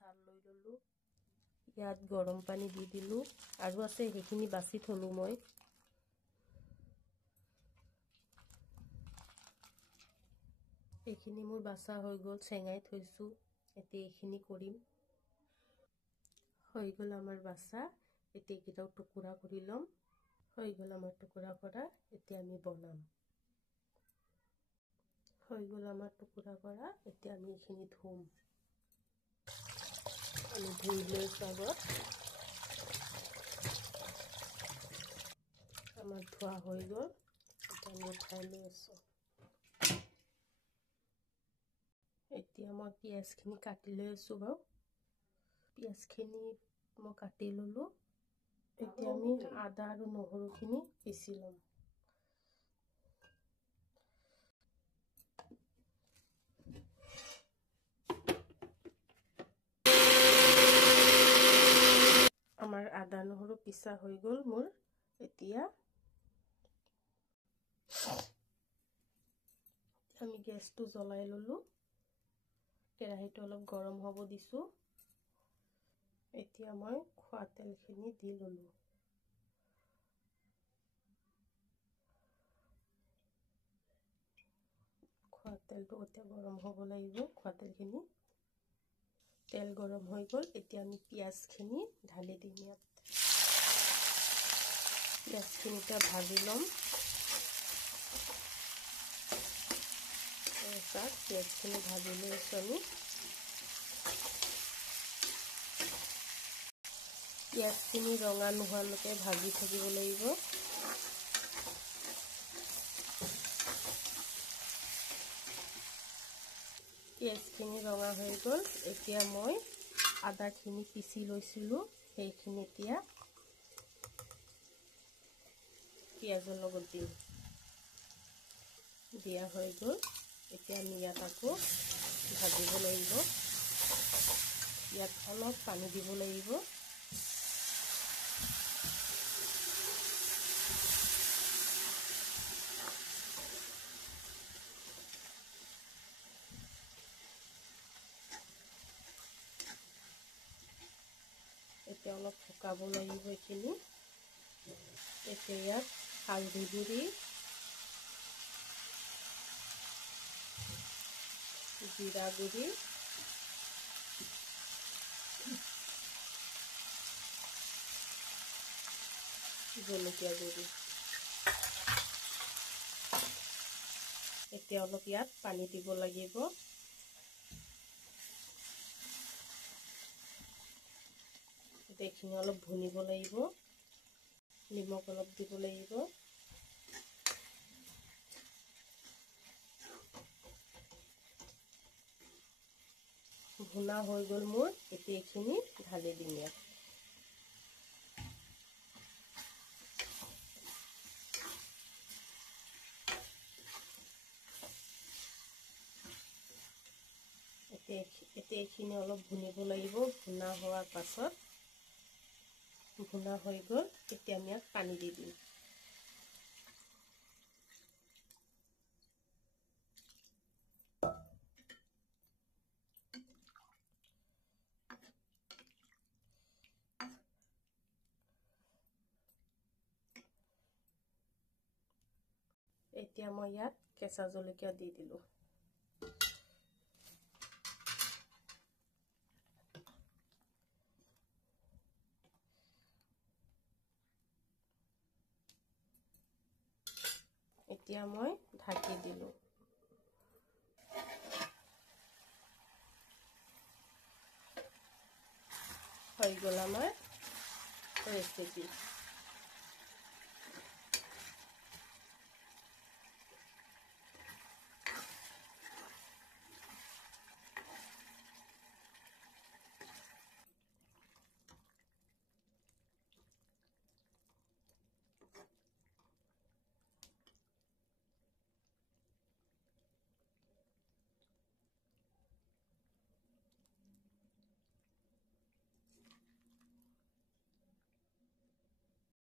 চাল লৈ ললো ইয়াত গৰম পানী দি দিলো আৰু আছে হেখিনি বাছি থলো মই এখিনি মোৰ বাছা হৈ গল চেঙাই থৈছো এতিয়া এখিনি কৰিম হৈ গল আমাৰ বাছা এতিয়া কিটাও টুকুৰা কৰি লম হৈ গল আমাৰ টুকুৰা কৰা এতিয়া আমি বনাম হৈ গল আমাৰ টুকুৰা কৰা এতিয়া আমি এখিনি ধুম আমি ধুই লৈছো আগত আমাৰ ধোৱা হৈ গল এতিয়া আমি উঠাই লৈ আছো এতিয়া মই পিয়াজখিনি কাটি লৈ আছো বাৰু পিয়াজখিনি মই কাটি ললো এতিয়া আমি আদা আৰু নহৰুখিনি পিচি লম আমাৰ আদা নহৰু পিছা হৈ গল মোৰ এতিয়া আমি গ্যাসটো জ্বলাই ললো কেৰাহীটো অলপ গৰম হ'ব দিছো এতিয়া মই খোৱা তেলখিনি দি ললো খোৱা তেলটো এতিয়া গৰম হ'ব লাগিব খোৱা তেলখিনি তেল গৰম হৈ গল এতিয়া আমি পিয়াজখিনি ঢালি দিম ইয়াত পিয়াজখিনিটা ভাজি লম তাত পিয়াজখিনি ভাজি লৈছো আমি পিয়াজখিনি ৰঙা নোহোৱালৈকে ভাজি থাকিব লাগিব পিয়াজখিনি ৰঙা হৈ গল এতিয়া মই আদাখিনি পিচি লৈছিলো সেইখিনি এতিয়া পিয়াজৰ লগত দিম দিয়া হৈ গল এতিয়া আমি ইয়াত আকৌ ভাজিব লাগিব ইয়াত অলপ পানী দিব লাগিব এতিয়া অলপ শুকাব লাগিব এখিনি এতিয়া ইয়াত হালধি গুড়ি জিৰা গুড়ি জলকীয়া গুড়ি এতিয়া অলপ ইয়াত পানী দিব লাগিব এইখিনি অলপ ভুনিব লাগিব নিমখ অলপ দিব লাগিব ভুনা হৈ গল মোৰ এতিয়া এখিনি ঢালি দিম ইয়াত এতিয়া এখিনি অলপ ভুনিব লাগিব ভুনা হোৱাৰ পাছত ভুনা হৈ গল এতিয়া আমি ইয়াত পানী দি দিম এতিয়া মই ইয়াত কেঁচা জলকীয়া দি দিলো এতিয়া মই ঢাকি দিলো হৈ গল আমাৰ ৰেচিপি